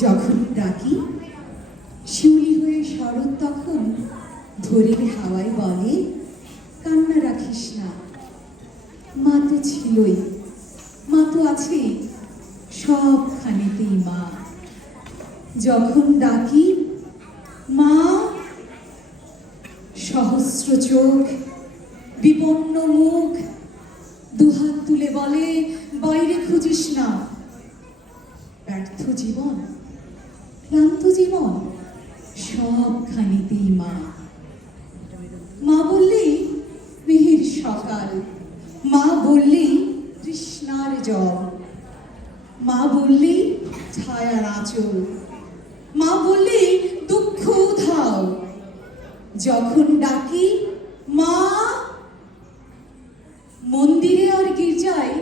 যখন ডাকি শিউলি হয়ে শরৎ তখন ভোরের হাওয়ায় বলে, কান্না রাখিস না, মা তো ছিলই, মা তো আছেই, সবখানেতেই মা। যখন ডাকি মা, সহস্র চোখ, বিপন্ন মুখ, দুহাত তুলে বলে, বাইরে খুঁজিস না। ব্যর্থ জীবন, ক্লান্ত জীবন, সবখানেতেই মা। মা বললেই মেহের সকাল, মা বললেই তৃষ্ণার জল, মা বললেই ছায়ার আঁচল, মা বললেই দুঃখ উধাও। যখন ডাকি মা, মন্দিরে আর গির্জায়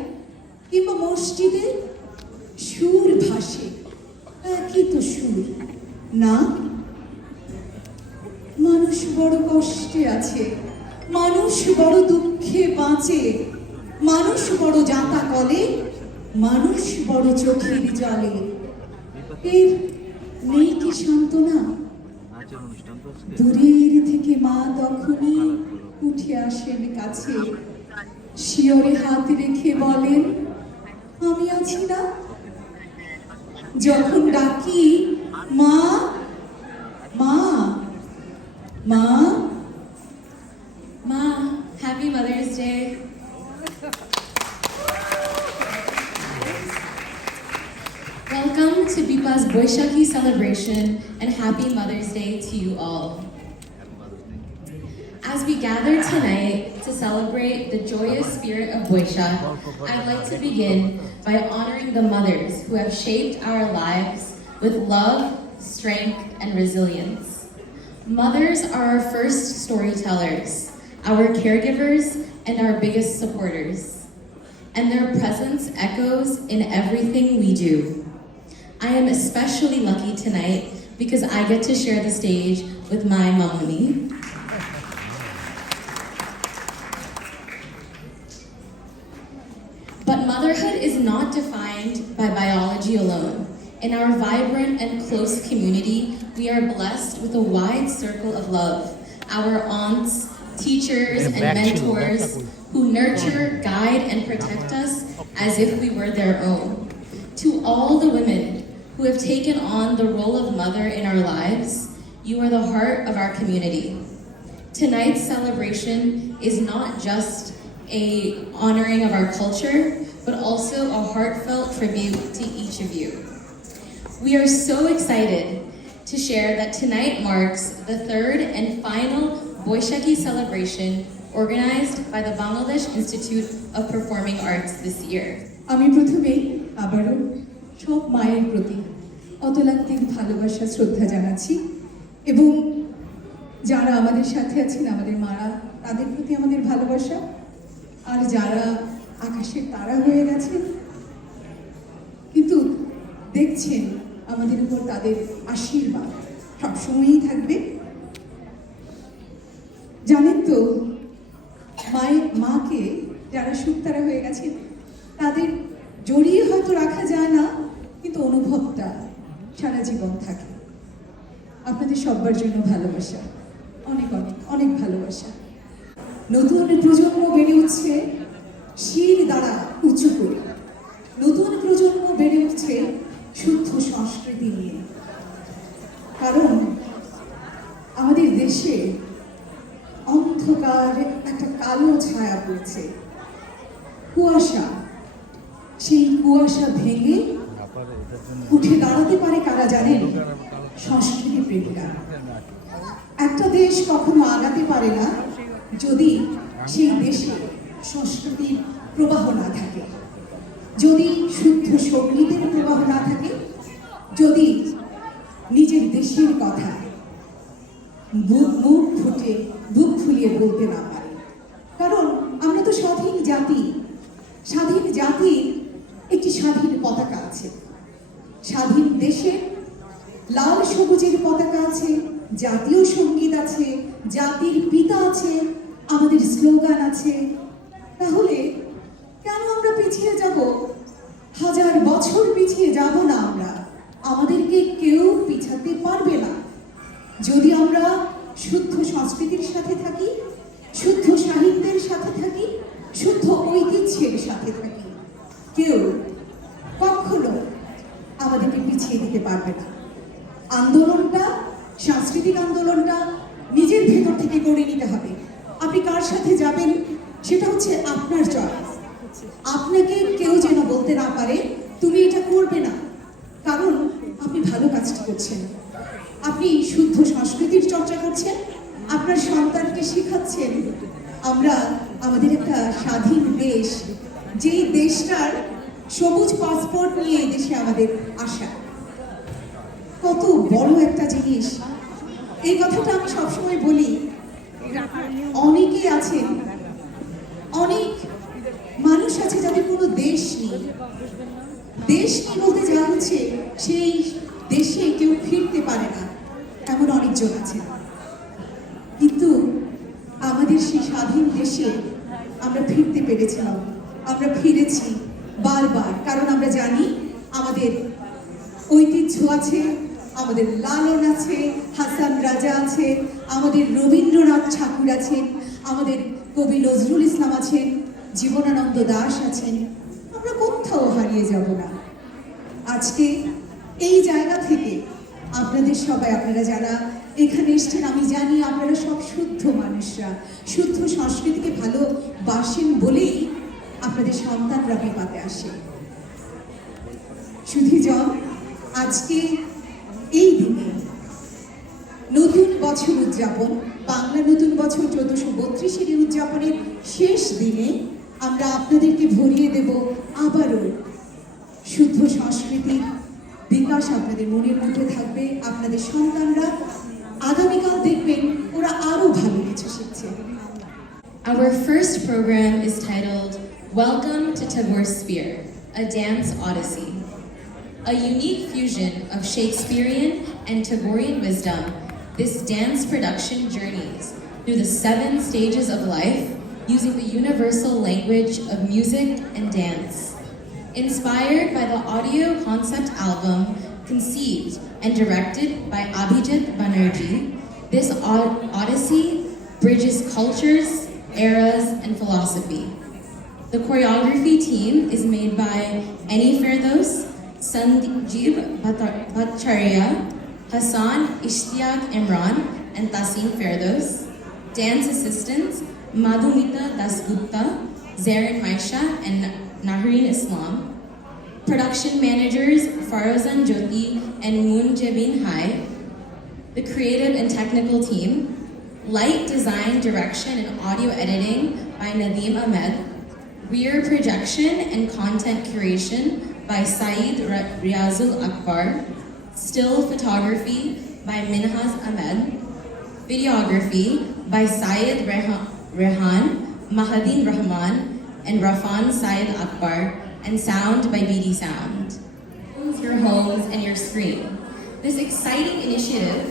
কিংবা মসজিদে সুর ভাসে, একই তো সুর না? মানুষ বড় কষ্টে আছে, মানুষ বড় দুঃখে বাঁচে, মানুষ বড় যাতা কলে, মানুষ বড় চোখের জলে। এর নেই কি সান্ত্বনা? দূরের থেকে মা তখনই উঠে আসেন কাছে, শিয়রে হাত রেখে বলেন, আমি আছি না? যখন ডাকি মা, মা, মা, Ma, happy Mother's Day. Welcome to BIPA's Boishakhi celebration and happy Mother's Day to you all. As we gather tonight to celebrate the joyous spirit of Boishakh, I'd like to begin by honoring the mothers who have shaped our lives with love, strength, and resilience. Mothers are our first storytellers, our caregivers, and our biggest supporters. And their presence echoes in everything we do. I am especially lucky tonight because I get to share the stage with my Mamuni. But motherhood is not defined by biology alone. In our vibrant and close community, we are blessed with a wide circle of love. Our aunts, teachers, and mentors who nurture, guide, and protect us as if we were their own. To all the women who have taken on the role of mother in our lives, you are the heart of our community. Tonight's celebration is not just a honoring of our culture, but also a heartfelt tribute to each of you. We are so excited to share that tonight marks the third and final Boishakhi celebration organized by the Bangladesh Institute of Performing Arts this year. আমি প্রথমেই আবারও সব মায়ের প্রতি অতলান্তিক ভালোবাসা শ্রদ্ধা জানাচ্ছি এবং যারা আমাদের সাথে আছেন আমাদের মারা, তাদের প্রতি আমাদের ভালোবাসা, আর যারা আকাশের তারা হয়ে গেছেন কিন্তু দেখছেন আমাদের উপর তাদের আশীর্বাদ সবসময়ই থাকবে। জানেন তো মাকে যারা শুকতারা হয়ে গেছেন তাদের জড়িয়ে হয়তো রাখা যায় না, কিন্তু অনুভবটা সারা জীবন থাকে। আপনাদের সবার জন্য ভালোবাসা, অনেক অনেক অনেক ভালোবাসা। নতুন প্রজন্ম বেড়ে উঠছে শির দ্বারা উঁচু করে, নতুন প্রজন্ম বেড়ে উঠছে শুদ্ধ সংস্কৃতি নিয়ে। কারণ আমাদের দেশে অন্ধকার একটা কালো ছায়া পড়েছে, কুয়াশা। সেই কুয়াশা ভেঙে উঠে দাঁড়াতে পারে কারা জানেন? সংস্কৃতি প্রেমীরা। একটা দেশ কখনো আগাতে পারে না যদি সেই দেশে সংস্কৃতির প্রবাহ না থাকে, যদি শুদ্ধ সঙ্গীতের প্রবাহ না থাকে, যদি নিজের দেশের কথা মুখ ফুটে বুক ফুলিয়ে বলতে না পারে। কারণ আমরা তো স্বাধীন জাতি, স্বাধীন জাতির একটি স্বাধীন পতাকা আছে, স্বাধীন দেশে লাল সবুজের পতাকা আছে, জাতীয় সঙ্গীত আছে, জাতির পিতা আছে, আমাদের স্লোগান আছে। তাহলে কেন আমরা পিছিয়ে যাব? হাজার বছর পিছিয়ে যাব না আমরা। আমাদেরকে কেউ পিছাতে পারবে না যদি আমরা শুদ্ধ সংস্কৃতির সাথে থাকি, শুদ্ধ সাহিত্যের সাথে থাকি, শুদ্ধ ঐতিহ্যের সাথে থাকি। কেউ কখনো আমাদেরকে পিছিয়ে দিতে পারবে না। আন্দোলনটা, সাংস্কৃতিক আন্দোলনটা নিজের ভেতর থেকে করে নিতে হবে। আপনি কার সাথে যাবেন সেটা হচ্ছে আপনার চয়েস। আপনাকে কেউ যেন বলতে না পারে তুমি এটা করবে না, কারণ আপনি ভালো কাজটি করছেন, আপনি শুদ্ধ সংস্কৃতির চর্চা করছেন, আপনার সন্তানকে শেখাচ্ছেন। আমরা আমাদের একটা স্বাধীন দেশ, যেই দেশটার সবুজ পাসপোর্ট নিয়ে এই দেশে আমাদের আসা কত বড় একটা জিনিস। এই কথাটা আমি সবসময় বলি। অনেকেই আছেন, অনেক মানুষ আছে যাদের কোনো দেশ নেই। দেশ নেই বলতে যা হচ্ছে সেই দেশে কেউ ফিরতে পারে না, এমন অনেকজন আছে। কিন্তু আমাদের সেই স্বাধীন দেশে আমরা ফিরতে পেরেছিলাম, আমরা ফিরেছি বারবার, কারণ আমরা জানি আমাদের ঐতিহ্য আছে, আমাদের লালন আছে, হাসান রাজা আছে, আমাদের রবীন্দ্রনাথ ঠাকুর আছেন, আমাদের কবি নজরুল ইসলাম আছেন, জীবনানন্দ দাশ আছেন। আমরা কোথাও হারিয়ে যাব না। আজকে এই জায়গা থেকে আপনাদের সবাই, আপনারা যারা এখানে এসছেন, আমি জানি আপনারা সব শুদ্ধ মানুষরা, শুদ্ধ সংস্কৃতিকে ভালোবাসেন বলেই আপনাদের সন্তানরা বিপাতে আসে। সুধীজন, আজকে এই দিনে নতুন বছর উদযাপন, বাংলা নতুন বছর 1432 উদযাপনের শেষ দিনে আমরা আপনাদেরকে ভরিয়ে দেব আবারও শুদ্ধ সংস্কৃতির বিকাশ। আপনাদের মনের মধ্যে থাকবে। আপনাদের সন্তানরা আগামীকাল দেখবেন ওরা আরো ভালো কিছু শিখছে। Our first program is titled Welcome to Tagore Spear, a Dance Odyssey. A unique fusion of Shakespearean and Tagorean wisdom, this dance production journeys through the 7 stages of life using the universal language of music and dance. Inspired by the audio concept album conceived and directed by Abhijit Banerjee, this odyssey bridges cultures, eras, and philosophy. The choreography team is made by Eni Ferdos, Sanjeev Bhattacharya, Hassan Ishtiaq Imran, and Tasin Ferdos. Dance assistants Madhumita Dasgupta, Zarin Maisha, and Nahreen Islam. Production managers Farazan Jyoti and Munjabin Hai. The creative and technical team, light design, direction, and audio editing by Nadeem Ahmed. Rear projection and content curation by Saeed Riazul Akbar. Still photography by Minhaz Ahmed. Videography by Syed Rehan, Mahadin Rahman, and Rafan Syed Akbar, and sound by BD Sound. Your homes and your screen. This exciting initiative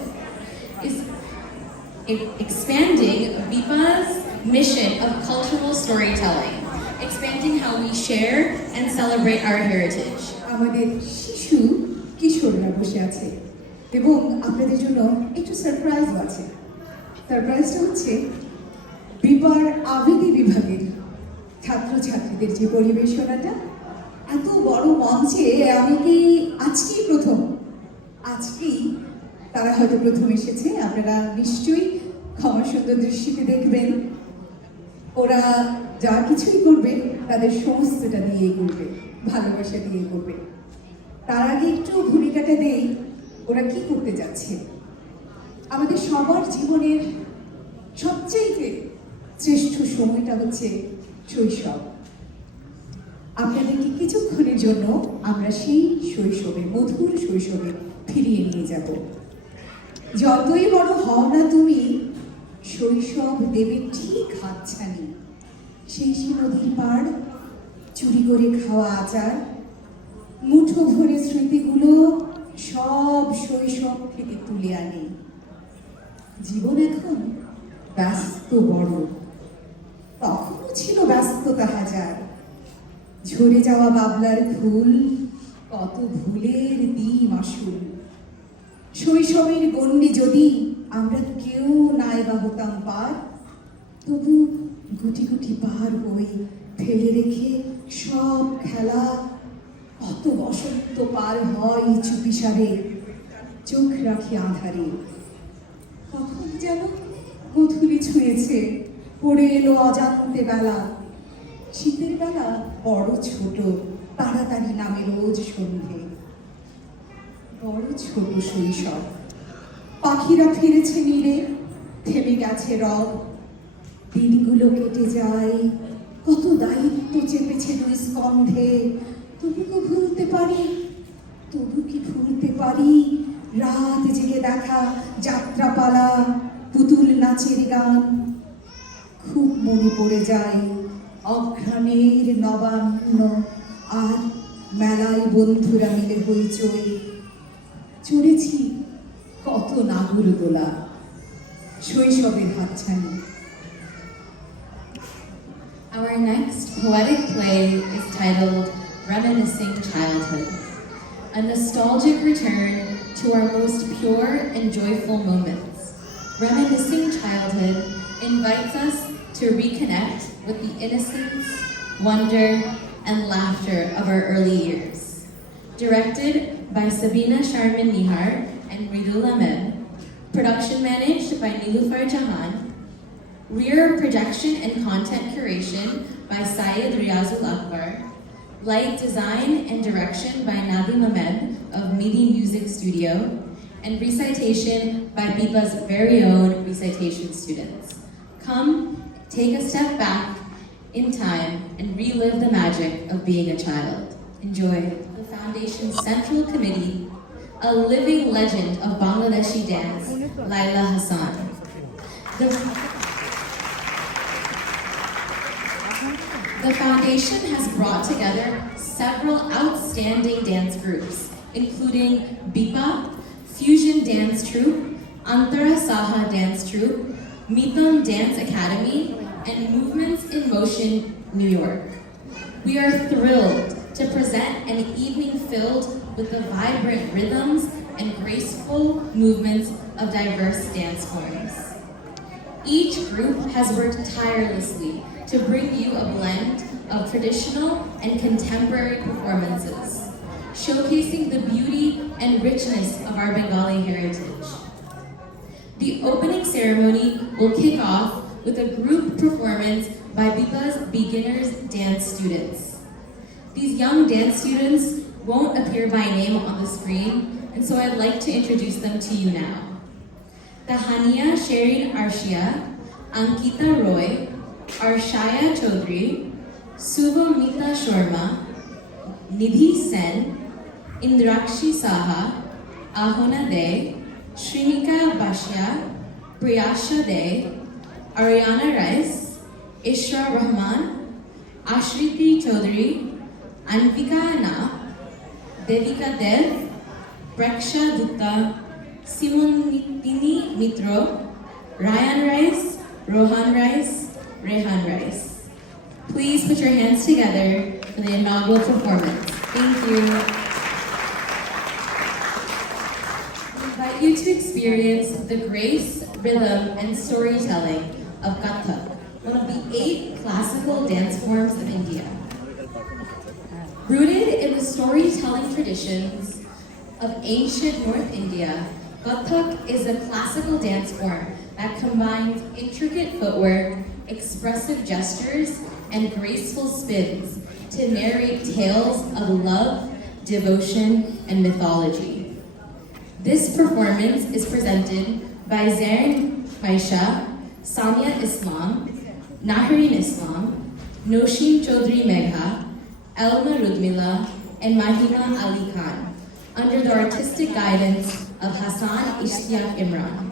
is expanding BIPA's mission of cultural storytelling, expanding how we share and celebrate our heritage. আমাদের শিশু কিশোররা বসে আছে এবং আপনাদের জন্য একটু সারপ্রাইজও আছে। সারপ্রাইজটা হচ্ছে বিপার আবৃত্তি বিভাগের ছাত্রছাত্রীদের যে পরিবেশনাটা, এত বড় মঞ্চে আমি কি আজকেই তারা হয়তো প্রথম এসেছে। আপনারা নিশ্চয়ই ক্ষমা সুন্দর দৃষ্টিতে দেখবেন। ওরা যা কিছুই করবে তাদের সমস্তটা দিয়েই করবে, ভালোবাসা দিয়ে করবে। তার আগে একটু ভূমিকাটা দেই ওরা কি করতে যাচ্ছে। আমাদের সবার জীবনের সবচেয়ে শ্রেষ্ঠ সময়টা হচ্ছে শৈশব। আপনাদেরকে কিছুক্ষণের জন্য আমরা সেই শৈশবে, মধুর শৈশবে ফিরিয়ে নিয়ে যাব। যতই বড় হও না তুমি, শৈশব দেবে ঠিক হাতছানি। সেই নদীর পাড়, চুরি করে খাওয়া আচার, মুঠো ভরে স্মৃতিগুলো সব শৈশব থেকে তুলে আনে। জীবন এখন ব্যস্ত বড়, তখনও ছিল ব্যস্ততা হাজার। ঝরে যাওয়া বাবলার ফুল, কত ভুলের দিন আসুল। শৈশবের গণ্ডি যদি আমরা কেউ নাই বা হতাম পার, তবু গুটি গুটি পার হই ফেলে রেখে সব খেলা। কত বসন্ত পার হয় চুপিসারে, চোখ রাখি আধারে। কখন যেন গোধূলি ছুঁয়েছে, পড়ে এলো অজান্তে বেলা। শীতের বেলা বড় ছোট, তাড়াতাড়ি নামে রোজ সন্ধে। বড় ছোট শৈশব, পাখিরা ফিরেছে নীড়ে, থেমে গেছে রব। দিনগুলো কেটে যায়, কত দায়িত্ব চেপেছে দুই স্কন্ধে। তবু কি ভুলতে পারি, তবু কি ভুলতে পারি রাত জেগে দেখা যাত্রাপালা, পুতুল নাচের গান। খুব মনে পড়ে যায় অঘ্রাণের নবান্ন, আর মেলায় বন্ধুরা মিলে হইচই। চড়েছি কত নাগরদোলা, শৈশবের হাতছানি। Our next poetic play is titled Reminiscing Childhood, a nostalgic return to our most pure and joyful moments. Reminiscing Childhood invites us to reconnect with the innocence, wonder, and laughter of our early years. Directed by Sabina Sharmin Nihar and Ridul Ahmed, production managed by Nilufar Jahan, rear projection and content curation by Syed Riazul Akbar, light design and direction by Nadim Ahmed of Midi Music Studio, and recitation by BIPA's very own recitation students. Come, take a step back in time and relive the magic of being a child. Enjoy. The Foundation's Central Committee, a living legend of Bangladeshi dance, Laila Hassan. The Foundation has brought together several outstanding dance groups, including BIPA, Fusion Dance Troupe, Antara Saha Dance Troupe, Mitham Dance Academy, and Movements in Motion, New York. We are thrilled to present an evening filled with the vibrant rhythms and graceful movements of diverse dance forms. Each group has worked tirelessly to bring you a blend of traditional and contemporary performances, showcasing the beauty and richness of our Bengali heritage. The opening ceremony will kick off with a group performance by BIPA's beginners dance students. These young dance students won't appear by name on the screen, and so I'd like to introduce them to you now. Tahania Sherin Arshia, Ankita Roy, Arshaya Chaudhary, Subhamita Sharma, Nidhi Sen, Indrakshi Saha, Ahona De, Shrinika Bashya, Priyasha De, Ariana Rice, Ishra Rahman, Ashriti Chaudhary, Anvika Na, Devika Dev, Preksha Dutta, Simonitini Mitro, Ryan Rice, Rohan Rice, Rehan Rice. Please put your hands together for the inaugural performance. Thank you. We invite you to experience the grace, rhythm, and storytelling of Kathak, one of the 8 classical dance forms of India. Rooted in the storytelling traditions of ancient North India, Kathak is a classical dance form that combines intricate footwork, expressive gestures, and graceful spins to narrate tales of love, devotion, and mythology. This performance is presented by Zarin Maisha, Samia Islam, Nahareen Islam, Noshin Chaudhary Megha, Elma Rudmila, and Mahima Ali Khan, under the artistic guidance of Hassan Ishtiaq Imran,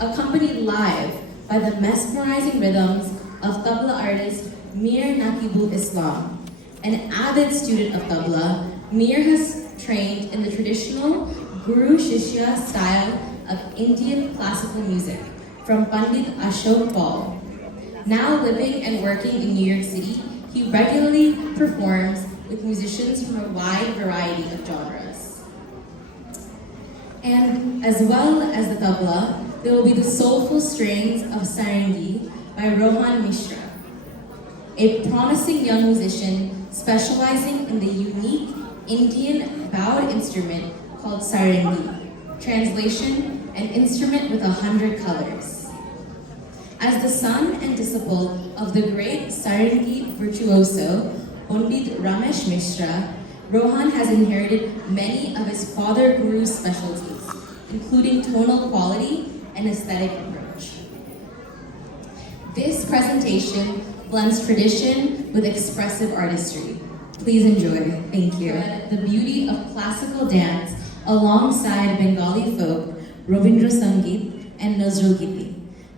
accompanied live by the mesmerizing rhythms of tabla artist Mir Nakibul Islam. An avid student of tabla, Mir has trained in the traditional Guru Shishya style of Indian classical music from Pandit Ashok Paul. Now living and working in New York City, he regularly performs with musicians from a wide variety of genres. And as well as the tabla, there will be the soulful strains of Sarangi by Rohan Mishra, a promising young musician specializing in the unique Indian bowed instrument called Sarangi. Translation, an instrument with 100 colors. As the son and disciple of the great Sarangi virtuoso, Pandit Ramesh Mishra, Rohan has inherited many of his father guru's specialties, including tonal quality and aesthetic approach. This presentation blends tradition with expressive artistry. Please enjoy. Thank you. The beauty of classical dance alongside Bengali folk, Rabindra Sangeet, and Nazrul Giti.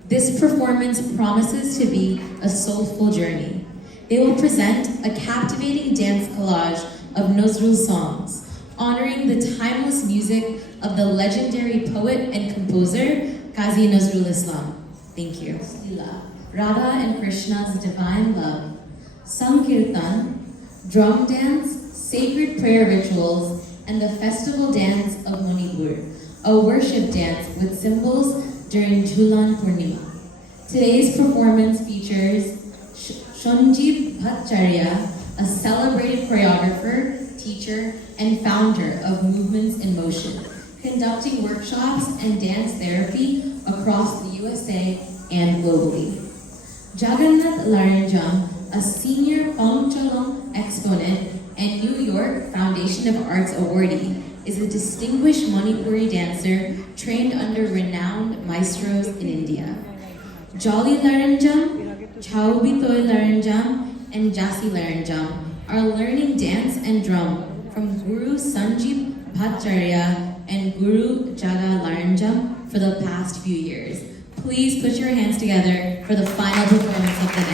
This performance promises to be a soulful journey. They will present a captivating dance collage of Nazrul's songs, honoring the timeless music of the legendary poet and composer, Qazi Nazrul Islam. Thank you. Lila, Radha and Krishna's divine love, Sankirtan, drum dance, sacred prayer rituals, and the festival dance of Manipur, a worship dance with symbols during Julan Purnima. Today's performance features Shonjit Bhattacharya, a celebrated choreographer, teacher, and founder of Movements in Motion, conducting workshops and dance therapy across the USA and globally. Jagannath Laranjam, a senior Pongchalong exponent and New York Foundation of Arts awardee, is a distinguished Manipuri dancer trained under renowned maestros in India. Jolly Laranjam, Chaubitoy Laranjam, and Jasi Laranjam are learning dance and drum from Guru Sanjeev Bhattacharya and Guru Jaga Laranjam for the past few years. Please put your hands together for the final performance of the night.